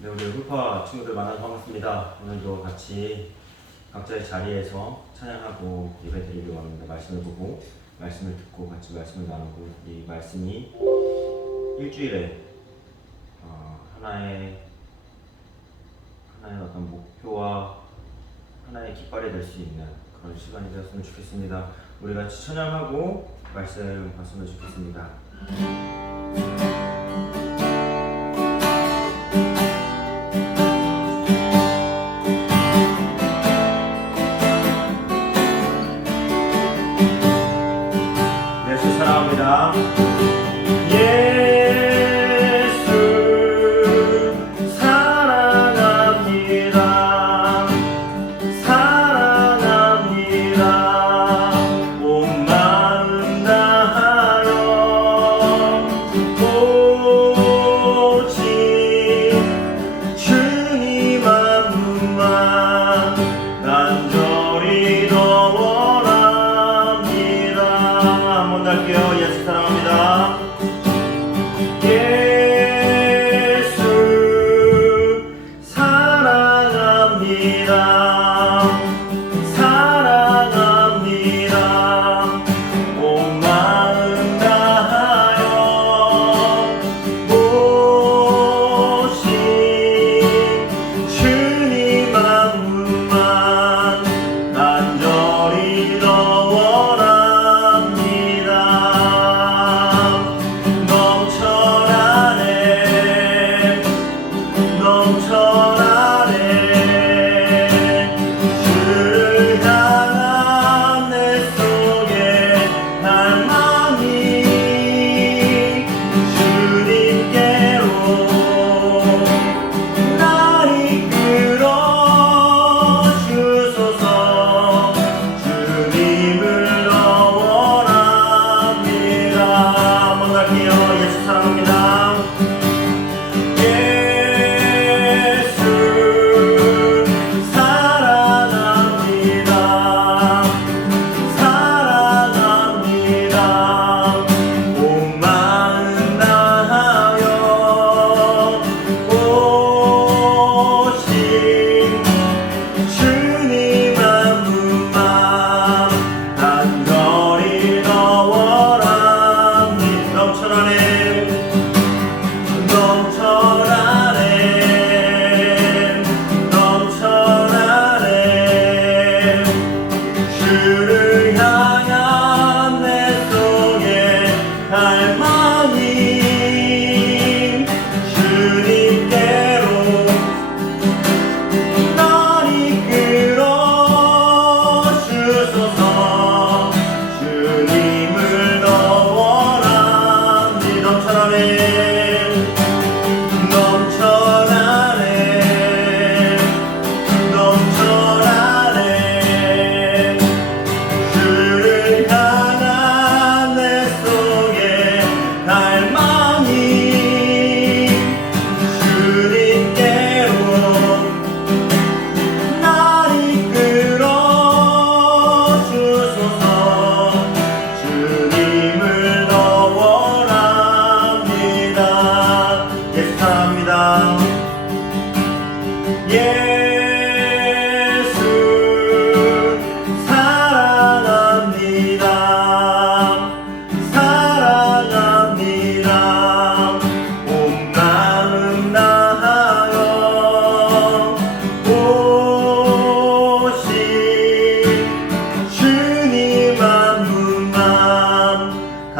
네, 우리 훌파 친구들 만나서 반갑습니다. 오늘도 같이 각자의 자리에서 찬양하고 예배드리려 합니다. 말씀을 보고 말씀을 듣고 같이 말씀을 나누고, 이 말씀이 일주일에 하나의 어떤 목표와 하나의 깃발이 될 수 있는 그런 시간이 되었으면 좋겠습니다. 우리 같이 찬양하고 말씀 봤으면 좋겠습니다. 예수 사랑합니다. 예수 사랑합니다. 예수 사랑합니다. 사랑합니다. 온 마음 다하여 모신 주님 한 분만 간절히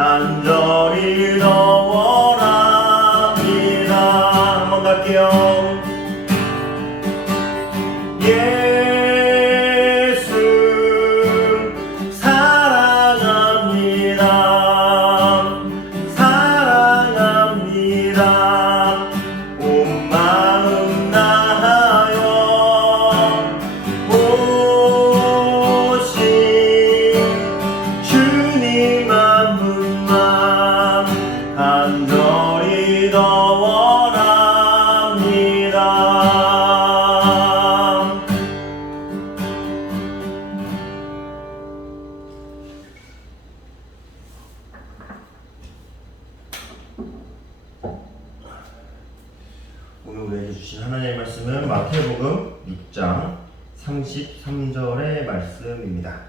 간절히 너원합니다. 한번 갈게요. 예수 사랑합니다. 사랑합니다. 온 마음 다하여 모신 주님 한 분만 간절히 더 원합니다. 오늘 우리에게 주신 하나님의 말씀은 마태복음 6장 33절의 말씀입니다.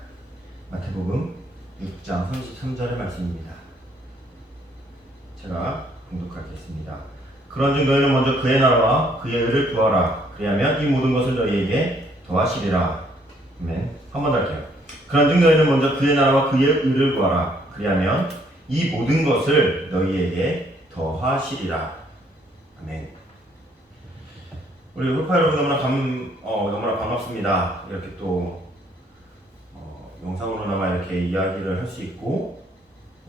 마태복음 6장 33절의 말씀입니다. 제가 봉독하겠습니다. 그런즉 너희는 먼저 그의 나라와 그의 의를 구하라. 그리하면 이 모든 것을 너희에게 더하시리라. 아멘. 한 번 더 할게요. 그런즉 너희는 먼저 그의 나라와 그의 의를 구하라. 그리하면 이 모든 것을 너희에게 더하시리라. 아멘. 우리 홀파 여러분 너무나 반갑습니다. 이렇게 또 영상으로나마 이렇게 이야기를 할 수 있고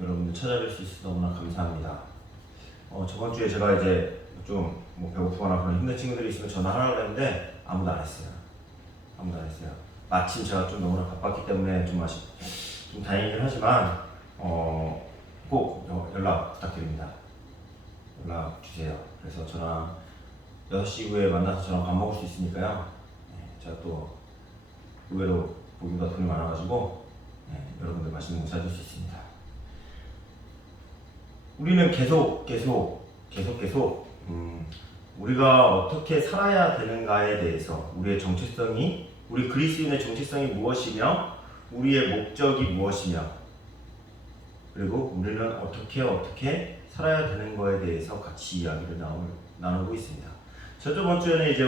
여러분들 찾아뵐 수 있어서 너무나 감사합니다. 저번 주에 제가 이제 좀 배고프거나 그런 힘든 친구들이 있으면 전화하려고 했는데 아무도 안 했어요. 마침 제가 좀 너무나 바빴기 때문에 좀 다행이긴 하지만 꼭 연락 부탁드립니다. 연락 주세요. 그래서 저랑 6시 이후에 만나서 저랑 밥 먹을 수 있으니까요. 제가 또 의외로 보기보다 돈이 많아가지고 여러분들 맛있는 거 사줄 수 있습니다. 우리는 계속 우리가 어떻게 살아야 되는가에 대해서 우리의 정체성이, 우리 그리스도인의 정체성이 무엇이며 우리의 목적이 무엇이며 그리고 우리는 어떻게 살아야 되는 거에 대해서 같이 이야기를 나누고 있습니다. 저번 주에는 이제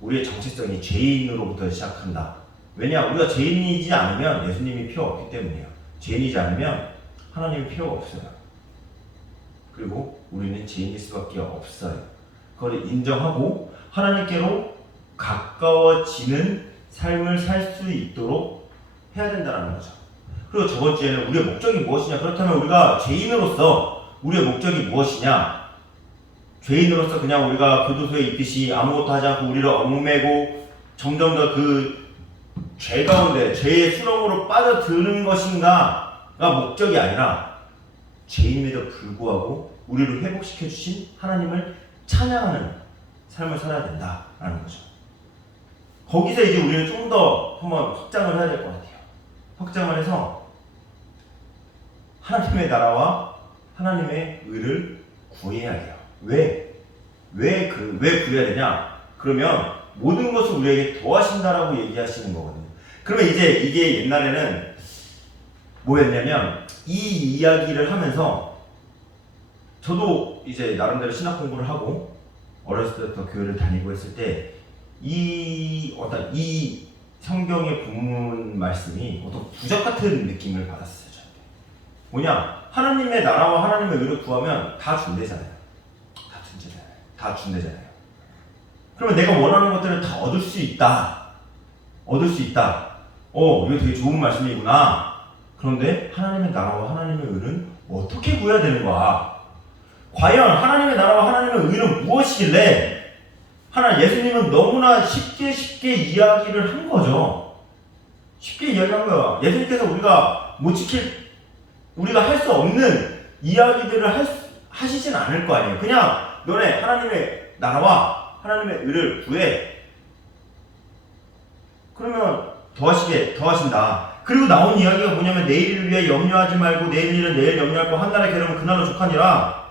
우리의 정체성이 죄인으로부터 시작한다. 왜냐? 우리가 죄인이지 않으면 예수님이 필요 없기 때문이에요. 죄인이지 않으면 하나님이 필요가 없어요. 그리고 우리는 죄인일 수밖에 없어요. 그걸 인정하고 하나님께로 가까워지는 삶을 살 수 있도록 해야 된다는 거죠. 그리고 저번 주에는 우리의 목적이 무엇이냐? 그렇다면 우리가 죄인으로서 우리의 목적이 무엇이냐? 죄인으로서 그냥 우리가 교도소에 있듯이 아무것도 하지 않고 우리를 얽매고 점점 더 그 죄 가운데 죄의 수렁으로 빠져드는 것인가가 목적이 아니라 죄인임에도 불구하고 우리를 회복시켜 주신 하나님을 찬양하는 삶을 살아야 된다라는 거죠. 거기서 이제 우리는 좀 더 한번 확장을 해야 될 것 같아요. 확장을 해서 하나님의 나라와 하나님의 의를 구해야 해요. 왜 구해야 되냐? 그러면 모든 것을 우리에게 더하신다라고 얘기하시는 거거든요. 그러면 이제 이게 옛날에는 뭐였냐면 이 이야기를 하면서 저도 이제 나름대로 신학 공부를 하고 어렸을 때부터 교회를 다니고 했을 때 이 성경의 본문 말씀이 어떤 부적 같은 느낌을 받았어요. 저한테. 뭐냐? 하나님의 나라와 하나님의 의를 구하면 다 준대잖아요. 다 준대잖아요. 그러면 내가 원하는 것들을 다 얻을 수 있다. 이거 되게 좋은 말씀이구나. 그런데 하나님의 나라와 하나님의 의는 어떻게 구해야 되는 거야? 과연 하나님의 나라와 하나님의 의는 무엇이길래 예수님은 너무나 쉽게 이야기를 한 거죠. 쉽게 이야기한 거야. 예수님께서 우리가 할 수 없는 이야기들을 하시진 않을 거 아니에요. 그냥 너네 하나님의 나라와 하나님의 의를 구해. 그러면 더하신다. 그리고 나온 이야기가 뭐냐면 내일을 위해 염려하지 말고 내일 일은 내일 염려할 거 한 날의 괴로움은 그날로 족하니라.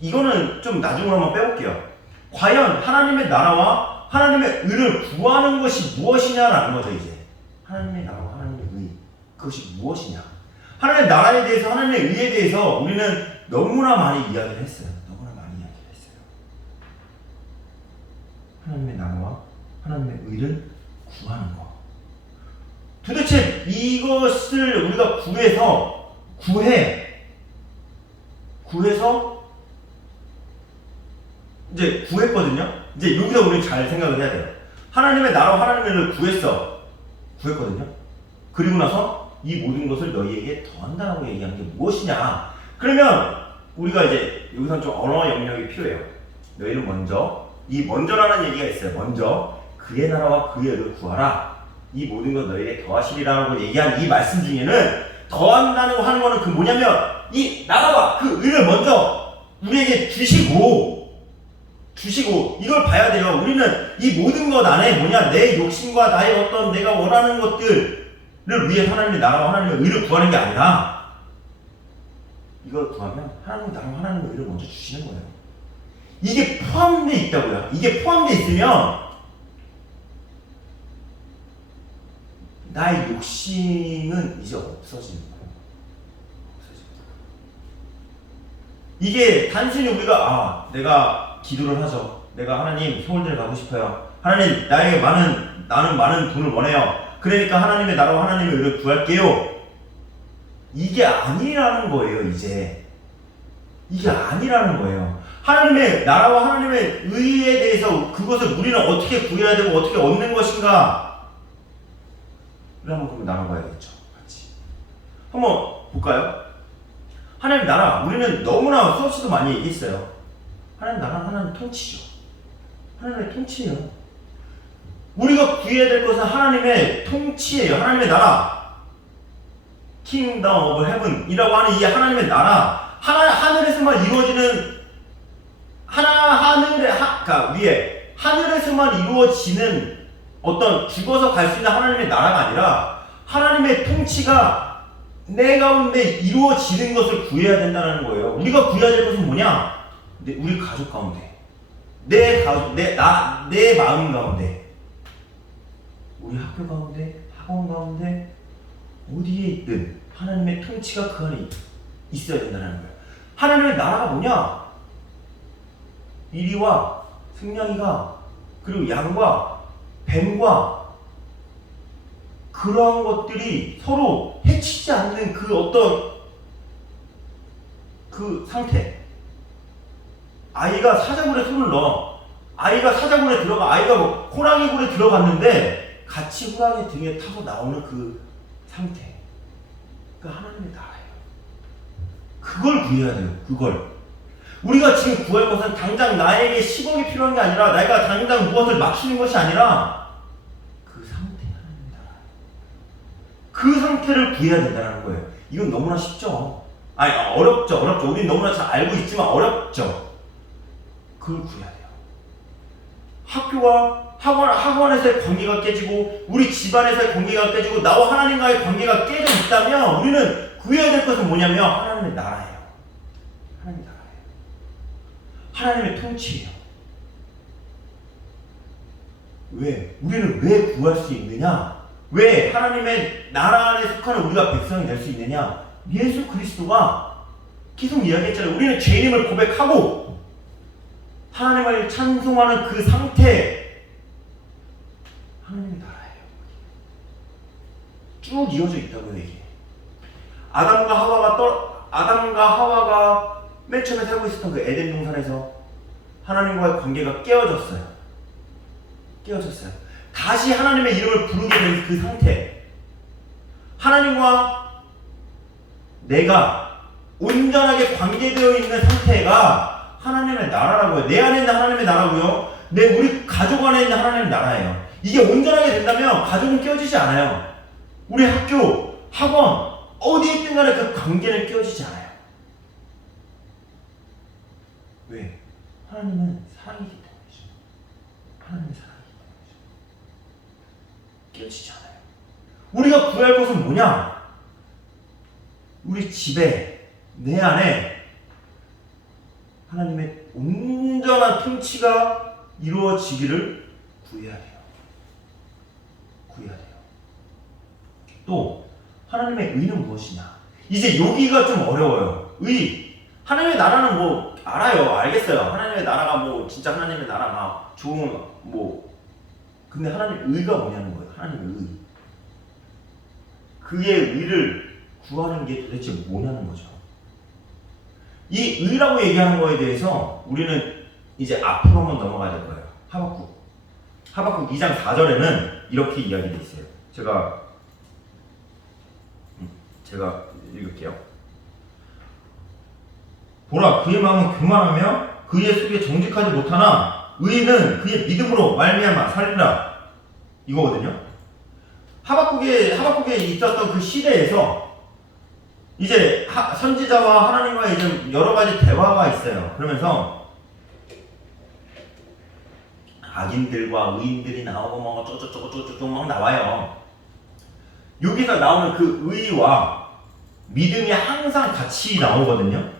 이거는 좀 나중으로 한번 빼볼게요. 과연 하나님의 나라와 하나님의 의를 구하는 것이 무엇이냐라는 거죠. 이제 하나님의 나라와 하나님의 의, 그것이 무엇이냐? 하나님의 나라에 대해서 하나님의 의에 대해서 우리는 너무나 많이 이야기를 했어요. 하나님의 나라와 하나님의 의를 구하는 거. 도대체 이것을 우리가 구해서 이제 구했거든요. 이제 여기서 우리 잘 생각을 해야 돼요. 하나님의 나라와 하나님의 의를 구했거든요. 그리고 나서 이 모든 것을 너희에게 더한다라고 얘기하는 게 무엇이냐? 그러면 우리가 이제 여기서는 좀 언어 영역이 필요해요. 너희는 먼저라는 얘기가 있어요. 먼저 그의 나라와 그의 의를 구하라. 이 모든 것 너희에게 더하시리라고 얘기한 이 말씀 중에는 더한다고 하는 거는 그 뭐냐면 이 나라와 그 의를 먼저 우리에게 주시고 이걸 봐야 돼요. 우리는 이 모든 것 안에 내 욕심과 나의 어떤 내가 원하는 것들을 위해 하나님의 나라와 하나님의 의를 구하는 게 아니라 이걸 구하면 하나님의 나라와 하나님의 의를 먼저 주시는 거예요. 이게 포함되어 있다고요. 이게 포함되어 있으면 나의 욕심은 이제 없어지는 거예요. 이게 단순히 우리가 내가 기도를 하죠. 내가 하나님 서울대를 가고 싶어요. 하나님 나는 많은 돈을 원해요. 그러니까 하나님의 나라와 하나님의 의를 구할게요. 이게 아니라는 거예요. 이제 이게 아니라는 거예요. 하나님의 나라와 하나님의 의에 대해서 그것을 우리는 어떻게 구해야 되고 어떻게 얻는 것인가 한번 그럼 나눠봐야겠죠. 같이 한번 볼까요? 하나님 나라, 우리는 너무나 수업시도 많이 얘기했어요. 하나님 나라는 하나님 통치죠. 하나님의 통치예요. 우리가 구해야 될 것은 하나님의 통치예요. 하나님의 나라, Kingdom of Heaven이라고 하는 이 하나님의 나라, 하늘에서만 이루어지는 그러니까 위에 하늘에서만 이루어지는 어떤 죽어서 갈 수 있는 하나님의 나라가 아니라 하나님의 통치가 내 가운데 이루어지는 것을 구해야 된다는 거예요. 우리가 구해야 될 것은 뭐냐? 우리 가족 가운데, 내 마음 가운데, 우리 학교 가운데, 학원 가운데, 어디에 있든 하나님의 통치가 그 안에 있어야 된다는 거예요. 하나님의 나라가 뭐냐? 이리와 승냥이가, 그리고 양과 뱀과 그러한 것들이 서로 해치지 않는 그 어떤 그 상태. 아이가 사자굴에 손을 넣어. 아이가 사자굴에 들어가. 아이가 호랑이 굴에 들어갔는데 같이 호랑이 등에 타고 나오는 그 상태. 그러니까 하나님의 나라예요. 그걸 구해야 돼요. 그걸. 우리가 지금 구할 것은 당장 나에게 10억이 필요한 게 아니라 내가 당장 무엇을 막히는 것이 아니라 그 상태, 하나님의 나라. 그 상태를 구해야 된다는 거예요. 이건 너무나 쉽죠. 어렵죠. 우리는 너무나 잘 알고 있지만 어렵죠. 그걸 구해야 돼요. 학교와 학원에서의 관계가 깨지고 우리 집안에서의 관계가 깨지고 나와 하나님과의 관계가 깨져 있다면 우리는 구해야 될 것은 뭐냐면 하나님의 나라예요. 하나님의 나라예요. 하나님의 통치예요. 왜? 우리는 왜 구할 수 있느냐? 왜 하나님의 나라 안에 속하는 우리가 백성이 될 수 있느냐? 예수 그리스도가 계속 이야기했잖아요. 우리는 죄인임을 고백하고 하나님을 찬송하는 그 상태, 하나님의 나라예요. 쭉 이어져 있다고요. 이게 아담과 하와가 맨 처음에 살고 있었던 그 에덴 동산에서 하나님과의 관계가 깨어졌어요. 다시 하나님의 이름을 부르게 된 그 상태, 하나님과 내가 온전하게 관계되어 있는 상태가 하나님의 나라라고요. 내 안에 있는 하나님의 나라고요. 우리 가족 안에 있는 하나님의 나라예요. 이게 온전하게 된다면 가족은 깨어지지 않아요. 우리 학교, 학원, 어디에 있든 간에 그 관계는 깨어지지 않아요. 왜? 하나님은 사랑이기 때문이죠. 하나님은 사랑이기 때문이죠. 깨어지지 않아요. 우리가 구할 것은 뭐냐? 우리 집에, 내 안에 하나님의 온전한 통치가 이루어지기를 구해야 돼요. 또 하나님의 의는 무엇이냐? 이제 여기가 좀 어려워요. 하나님의 나라는 뭐 알아요. 알겠어요. 하나님의 나라가 뭐 진짜 하나님의 나라가 좋은 근데 하나님의 의가 뭐냐는 거예요. 하나님의 의. 그의 의를 구하는 게 도대체 뭐냐는 거죠. 이 의라고 얘기하는 거에 대해서 우리는 이제 앞으로 한번 넘어가야 될 거예요. 하박국 2장 4절에는 이렇게 이야기되어 있어요. 제가 읽을게요. 보라, 그의 마음은 교만하며 그의 속에 정직하지 못하나 의인은 그의 믿음으로 말미암아 살리라. 이거거든요. 하박국에 있었던 그 시대에서 이제 선지자와 하나님과의 이제 여러 가지 대화가 있어요. 그러면서 악인들과 의인들이 나오고 막 어쩌고저쩌고 막 나와요. 여기서 나오는 그 의와 믿음이 항상 같이 나오거든요.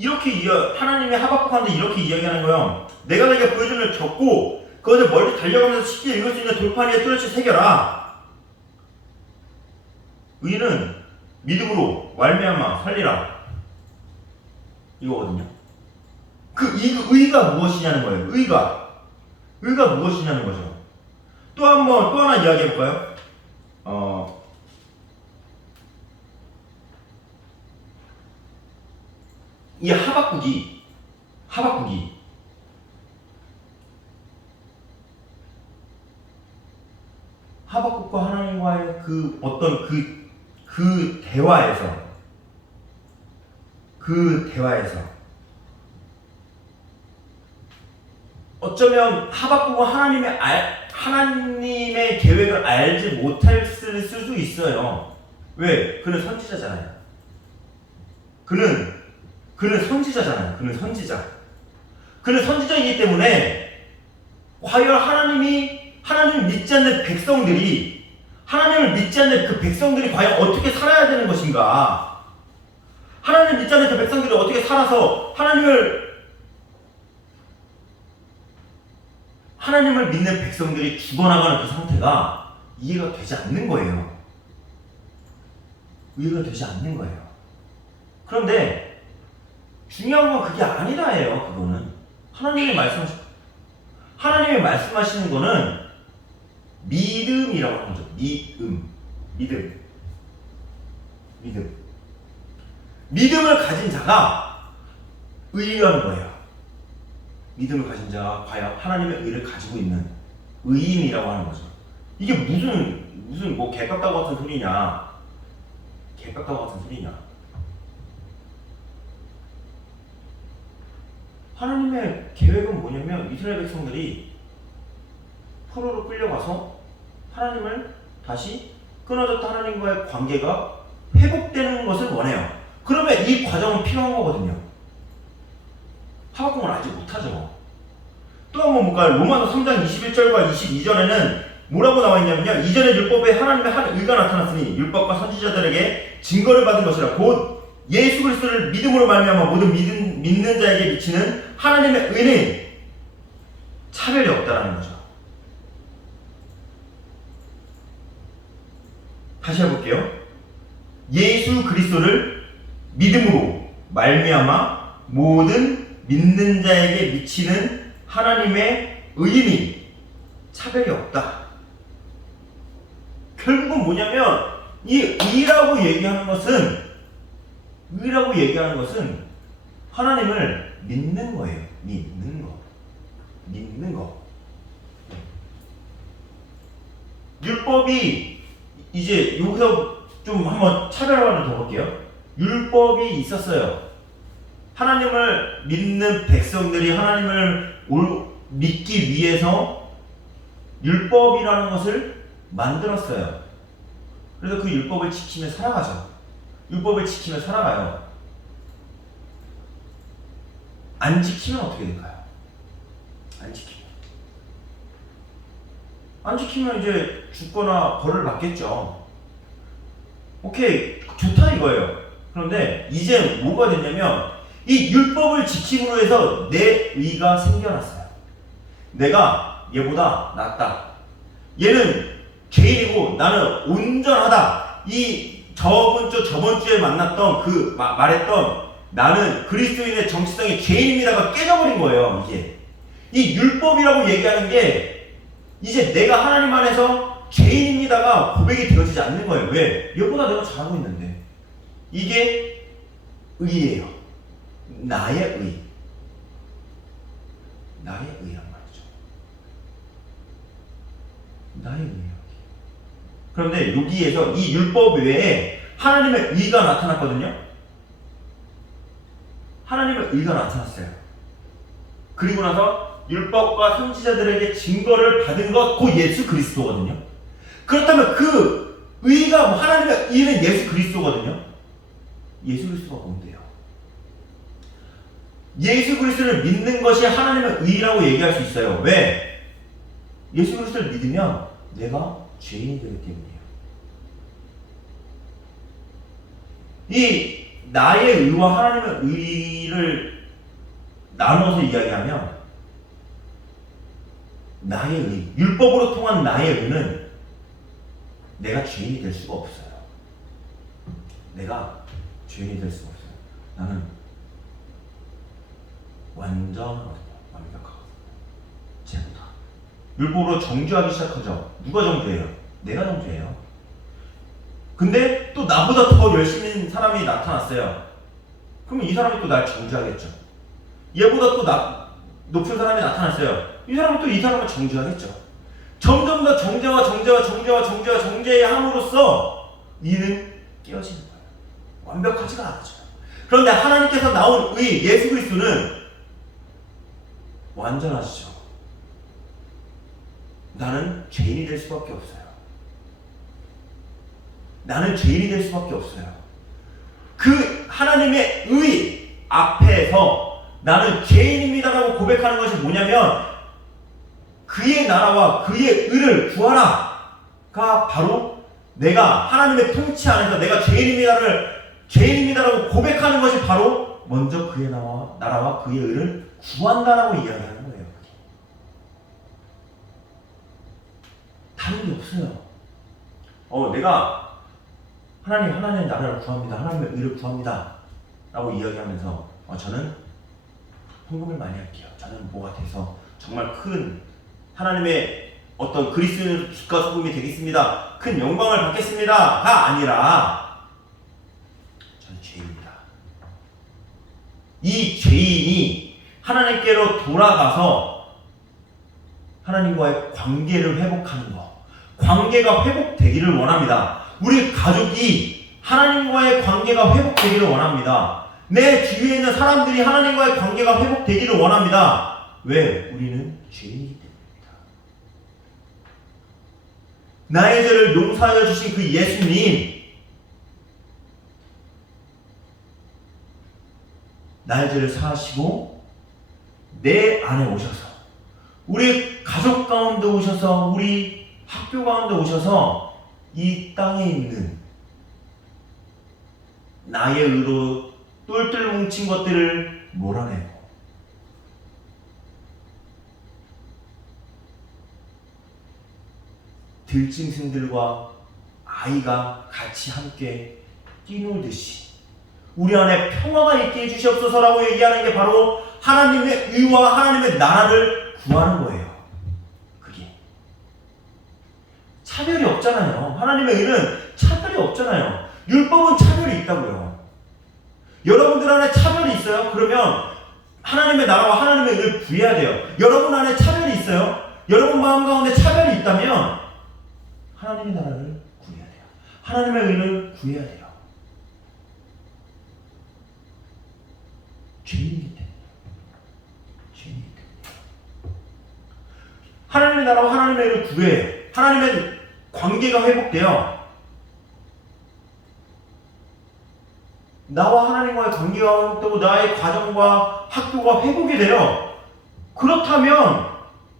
하나님의 하박국한테 이렇게 이야기하는 거예요. 내가 너에게 보여주는 적고 그것을 멀리 달려가면서 쉽게 읽을 수 있는 돌판 위에 뚜렷이 새겨라. 의인은 믿음으로 말미암아 살리라. 이거거든요. 이 의가 무엇이냐는 거예요. 의가 무엇이냐는 거죠. 또 하나 이야기해 볼까요? 이 하박국이 하박국과 하나님과의 그 대화에서 어쩌면 하박국은 하나님의 계획을 알지 못할 수도 있어요. 왜? 그는 선지자잖아요. 그는 선지자잖아요. 그는 선지자이기 때문에 과연 하나님을 믿지 않는 백성들이 과연 어떻게 살아야 되는 것인가? 하나님을 믿지 않는 그 백성들이 어떻게 살아서 하나님을 믿는 백성들이 죽어나가는 그 상태가 이해가 되지 않는 거예요. 그런데 중요한 건 그게 아니라예요. 그거는 하나님이 말씀하시는 거는 믿음이라고 하는 거죠. 믿음을 가진 자가 의인이라는 거예요. 믿음을 가진 자가 과연 하나님의 의를 가지고 있는 의인이라고 하는 거죠. 이게 무슨 뭐 개깍다구 같은 소리냐? 하나님의 계획은 뭐냐면 이스라엘 백성들이 포로로 끌려가서 하나님을 다시 끊어졌던 하나님과의 관계가 회복되는 것을 원해요. 그러면 이 과정은 필요한 거거든요. 하박국은 알지 못하죠. 또 한번 볼까요? 로마서 3장 21절과 22절에는 뭐라고 나와 있냐면요. 이전의 율법에 하나님의 한 의가 나타났으니 율법과 선지자들에게 증거를 받은 것이라 곧 예수 그리스도를 믿음으로 말미암아 모든 믿는 자에게 미치는 하나님의 의는 차별이 없다라는 거죠. 다시 해볼게요. 예수 그리스도를 믿음으로 말미암아 모든 믿는 자에게 미치는 하나님의 의인이 차별이 없다. 결국은 뭐냐면 이 의라고 얘기하는 것은 하나님을 믿는 거예요. 믿는 거. 율법이 이제 여기서 좀 한번 차별화를 더 볼게요. 율법이 있었어요. 하나님을 믿는 백성들이 하나님을 믿기 위해서 율법이라는 것을 만들었어요. 그래서 그 율법을 지키며 살아가죠. 안 지키면 어떻게 될까요? 안 지키면 이제 죽거나 벌을 받겠죠. 오케이, 좋다 이거예요. 그런데 이제 뭐가 됐냐면 이 율법을 지킴으로 해서 내 의가 생겨났어요. 내가 얘보다 낫다. 얘는 죄인이고 나는 온전하다. 저번 주에 만났던 말했던 나는 그리스도인의 정체성이 죄인입니다가 깨져버린 거예요. 이 율법이라고 얘기하는 게 이제 내가 하나님 안에서 죄인입니다가 고백이 되어지지 않는 거예요. 왜? 얘보다 내가 잘하고 있는데. 이게 의예요. 나의 의란 말이죠. 나의 의예요. 그런데 여기에서 이 율법 외에 하나님의 의가 나타났거든요. 하나님의 의가 나타났어요. 그리고 나서 율법과 선지자들에게 증거를 받은 것, 곧 예수 그리스도거든요. 그렇다면 그 의가 하나님의 의는 예수 그리스도거든요. 예수 그리스도가 뭔데요? 예수 그리스도를 믿는 것이 하나님의 의라고 얘기할 수 있어요. 왜? 예수 그리스도를 믿으면 내가 죄인이 되기 때문이에요. 이 나의 의와 하나님의 의를 나눠서 이야기하면 나의 의, 율법으로 통한 나의 의는 내가 죄인이 될 수가 없어요. 내가 죄인이 될 수가 없어요. 나는 완벽하거든요. 죄보다. 율법으로 정죄하기 시작하죠. 누가 정죄해요? 내가 정죄해요. 근데 또 나보다 더 열심히 사람이 나타났어요. 그럼 이 사람이 또 날 정죄하겠죠. 얘보다 또 높은 사람이 나타났어요. 이 사람은 또 이 사람을 정죄하겠죠. 점점 더 정죄함으로써 이는 깨어지는 거예요. 완벽하지가 않아져요. 그런데 하나님께서 나온 의 예수 그리스도는 완전하시죠. 나는 죄인이 될 수밖에 없어요. 나는 죄인이 될 수밖에 없어요. 그 하나님의 의 앞에서 나는 죄인입니다라고 고백하는 것이 뭐냐면 그의 나라와 그의 의를 구하라가 바로 내가 하나님의 통치 안에서 내가 죄인입니다라고 고백하는 것이 바로 먼저 그의 나라와 그의 의를 구한다라고 이야기하는 거예요. 다른 게 없어요. 내가 하나님의 나라를 구합니다. 하나님의 의를 구합니다. 라고 이야기하면서 저는 헌금을 많이 할게요. 저는 뭐가 돼서 정말 큰 하나님의 어떤 그리스도인의 빛과 소금이 되겠습니다. 큰 영광을 받겠습니다가 아니라 저는 죄인입니다. 이 죄인이 하나님께로 돌아가서 하나님과의 관계를 회복하는 것, 관계가 회복되기를 원합니다. 우리 가족이 하나님과의 관계가 회복되기를 원합니다. 내 주위에 있는 사람들이 하나님과의 관계가 회복되기를 원합니다. 왜? 우리는 죄인이기 때문입니다. 나의 죄를 용서하여 주신 그 예수님, 나의 죄를 사하시고 내 안에 오셔서 우리 가족 가운데 오셔서 우리 학교 가운데 오셔서 이 땅에 있는 나의 의로 똘똘 뭉친 것들을 몰아내고 들짐승들과 아이가 같이 함께 뛰놀듯이 우리 안에 평화가 있게 해주시옵소서라고 얘기하는 게 바로 하나님의 의와 하나님의 나라를 구하는 거예요. 그게 차별이 없잖아요. 하나님의 의는 차별이 없잖아요. 율법은 차별이 있다고요. 여러분들 안에 차별이 있어요? 그러면 하나님의 나라와 하나님의 의를 구해야 돼요. 여러분 안에 차별이 있어요? 여러분 마음 가운데 차별이 있다면 하나님의 나라를 구해야 돼요. 하나님의 의를 구해야 돼요. 죄인이기 때문에. 하나님의 나라와 하나님의 의를 구해. 하나님의 관계가 회복돼요. 나와 하나님과의 관계가 회복되고 나의 가정과 학교가 회복이 돼요. 그렇다면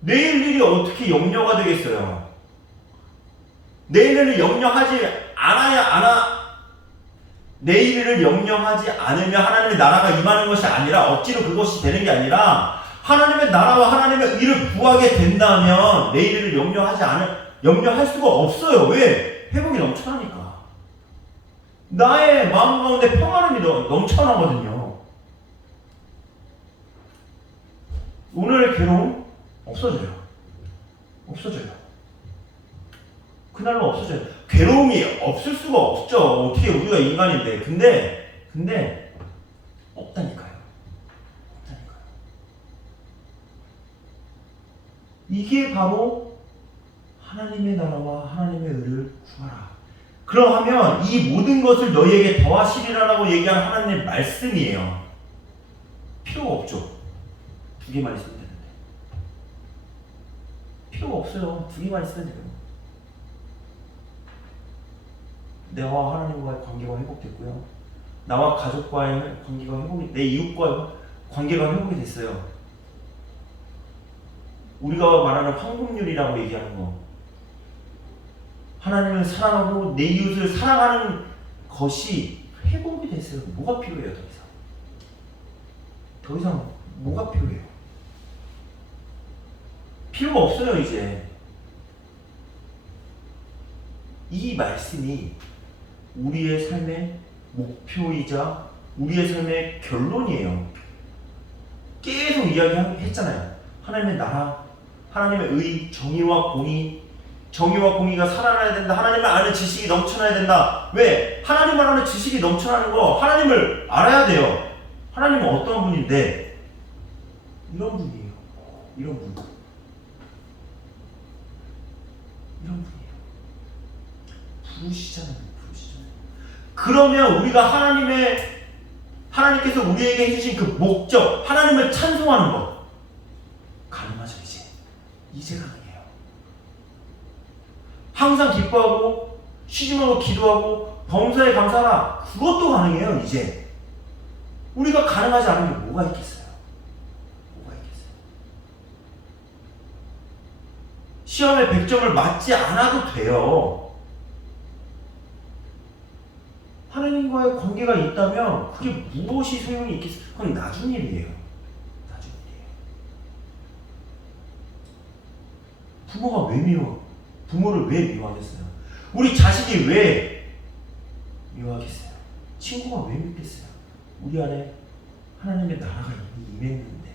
내일 일이 어떻게 염려가 되겠어요? 내일을 염려하지 내일을 염려하지 않으면 하나님의 나라가 임하는 것이 아니라 억지로 그것이 되는 게 아니라 하나님의 나라와 하나님의 의를 구하게 된다면 내일을 염려할 수가 없어요. 왜? 회복이 넘쳐나니까. 나의 마음 가운데 평안함이 넘쳐나거든요. 오늘의 괴로움 없어져요. 그날로 없어져요. 괴로움이 없을 수가 없죠. 어떻게 우리가 인간인데. 근데 없다니까요. 이게 바로 하나님의 나라와 하나님의 의를 구하라. 그러하면 이 모든 것을 너희에게 더하시리라라고 얘기한 하나님의 말씀이에요. 필요가 없죠. 2개만 있으면 되는데. 필요가 없어요. 2개만 있으면 돼요. 나와 하나님과의 관계가 회복됐고요. 나와 가족과의 관계가 내 이웃과의 관계가 회복이 됐어요. 우리가 말하는 황금률이라고 얘기하는 거. 하나님을 사랑하고 내 이웃을 사랑하는 것이 회복이 됐어요. 뭐가 필요해요? 더 이상 뭐가 필요해요? 필요가 없어요. 이제 이 말씀이 우리의 삶의 목표이자 우리의 삶의 결론이에요. 계속 이야기했잖아요. 하나님의 나라, 하나님의 의, 정의와 공의가 살아나야 된다. 하나님을 아는 지식이 넘쳐나야 된다. 왜? 하나님을 아는 지식이 넘쳐나는 거 하나님을 알아야 돼요. 하나님은 어떤 분인데? 이런 분이에요. 이런 분. 이런 분이에요. 부르시잖아요. 그러면 우리가 하나님께서 우리에게 해주신 그 목적, 하나님을 찬송하는 것 가능하죠. 이제 가능해요. 항상 기뻐하고 쉬지 말고 기도하고 범사에 감사하라. 그것도 가능해요. 이제 우리가 가능하지 않은 게 뭐가 있겠어요? 시험에 100점을 맞지 않아도 돼요. 하나님과의 관계가 있다면 그게 무엇이 소용이 있겠어요? 그건 나중 일이에요. 부모가 왜 부모를 왜 미워하겠어요? 우리 자식이 왜 미워하겠어요? 친구가 왜 믿겠어요? 우리 안에 하나님의 나라가 이미 임했는데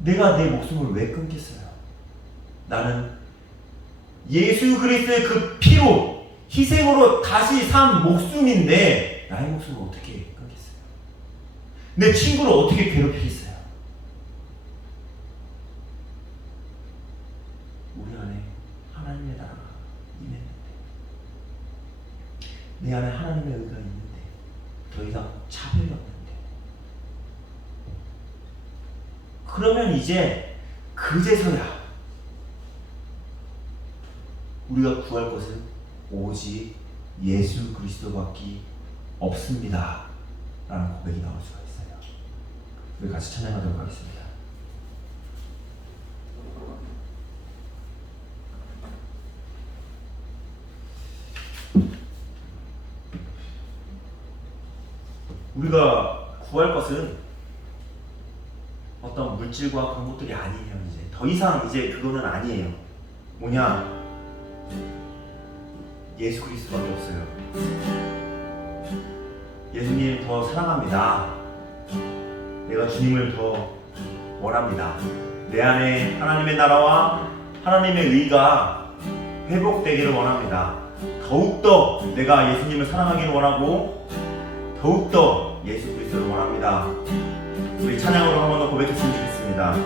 내가 내 목숨을 왜 끊겠어요? 나는 예수 그리스도의 그 피로 희생으로 다시 산 목숨인데 나의 목숨을 어떻게 끊겠어요? 내 친구를 어떻게 괴롭히겠어요? 우리 안에 하나님의 나라가 임했는데 내 안에 하나님의 의가 있는데 더 이상 차별이 없는데 그러면 이제 그제서야 우리가 구할 것은 오직 예수 그리스도밖에 없습니다 라는 고백이 나올 수가 있어요. 우리 같이 찬양하도록 하겠습니다. 우리가 구할 것은 어떤 물질과 그런 것들이 아니에요. 이제 더 이상 이제 그거는 아니에요. 뭐냐? 예수 그리스도밖에 없어요. 예수님 더 사랑합니다. 내가 주님을 더 원합니다. 내 안에 하나님의 나라와 하나님의 의가 회복되기를 원합니다. 더욱더 내가 예수님을 사랑하기를 원하고 더욱더 예수 그리스도를 원합니다. 우리 찬양으로 한 번 더 고백했으면 좋겠습니다.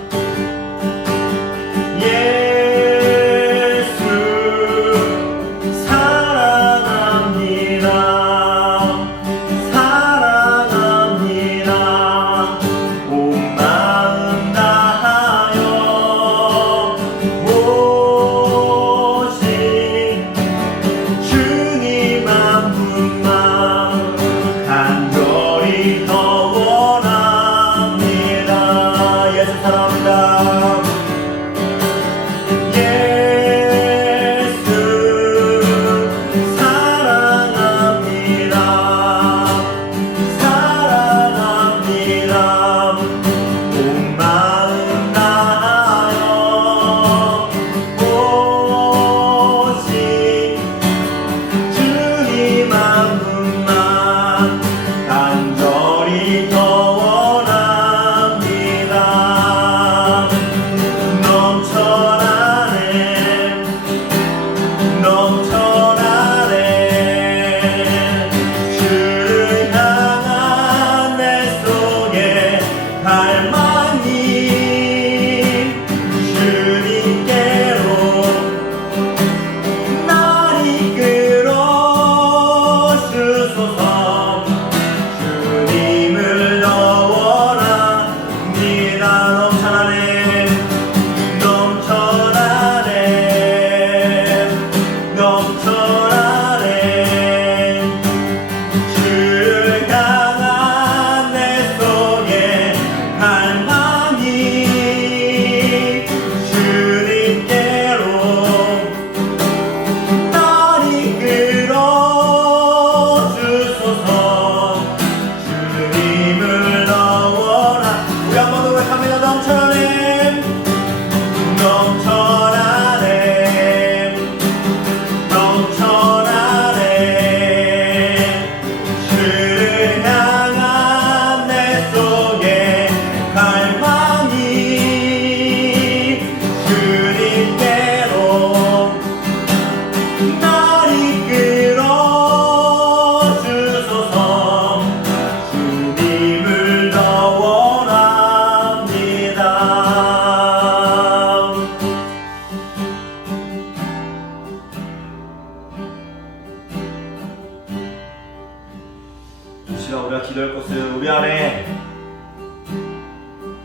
이 시간 우리가 기도할 것은 우리 안에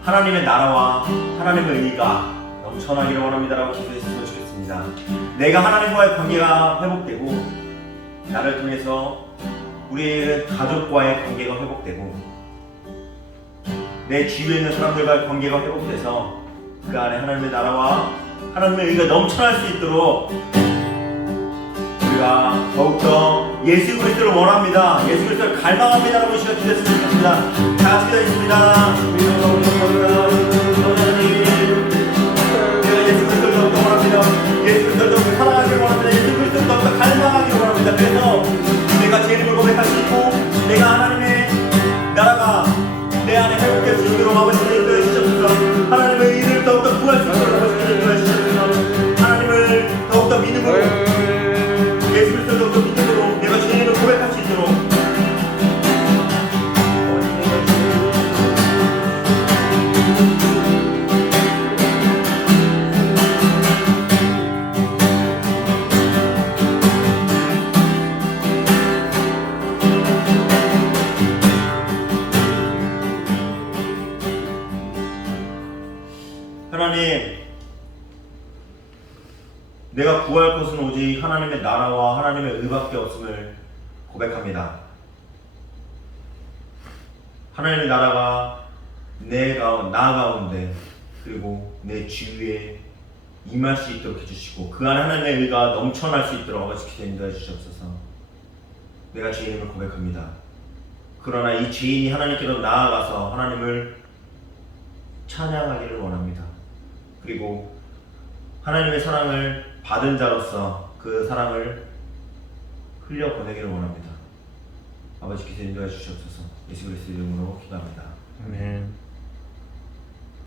하나님의 나라와 하나님의 의가 넘쳐나기를 원합니다라고 기도했으면 좋겠습니다. 내가 하나님과의 관계가 회복되고 나를 통해서 우리의 가족과의 관계가 회복되고 내 주위에 있는 사람들과의 관계가 회복돼서 그 안에 하나님의 나라와 하나님의 의가 넘쳐날 수 있도록 우리가 더욱더 예수 그리스도를 원합니다. 예수 그리스도를 갈망합니다라고 이 시간 기도했으면 좋겠습니다. 다 같이 기도했습니다. 내가 예수 그리스도를 더욱더 원합니다. 예수 그리스도를 더욱더 사랑하기를 원합니다. 예수 그리스도를 더욱더 갈망하기를 원합니다. 그래서 내가 제 이름을 고백할 수 있고 내가 하나님의 나라가 내 안에 회복될 수 있도록 아버지를 인도해 주셔서 하나님의 의를 더욱더 구할 수 있도록 아버지를 인도해 주셔서 하나님을 더욱더 믿음으로 예수 그리스도를 더욱더 믿음으로 내가 제 이름을 고백할 수 있도록 하나님, 내가 구할 것은 오직 하나님의 나라와 하나님의 의밖에 없음을 고백합니다. 하나님의 나라가 나 가운데 그리고 내 주위에 임할 수 있도록 해주시고 그 안에 하나님의 의가 넘쳐날 수 있도록 아버지 기도 인도해 주시옵소서. 내가 죄인임을 고백합니다. 그러나 이 죄인이 하나님께로 나아가서 하나님을 찬양하기를 원합니다. 그리고 하나님의 사랑을 받은 자로서 그 사랑을 흘려보내기를 원합니다. 아버지 기도 인도해 주시옵소서. 예수 그리스도 이름으로 기도합니다. 아멘.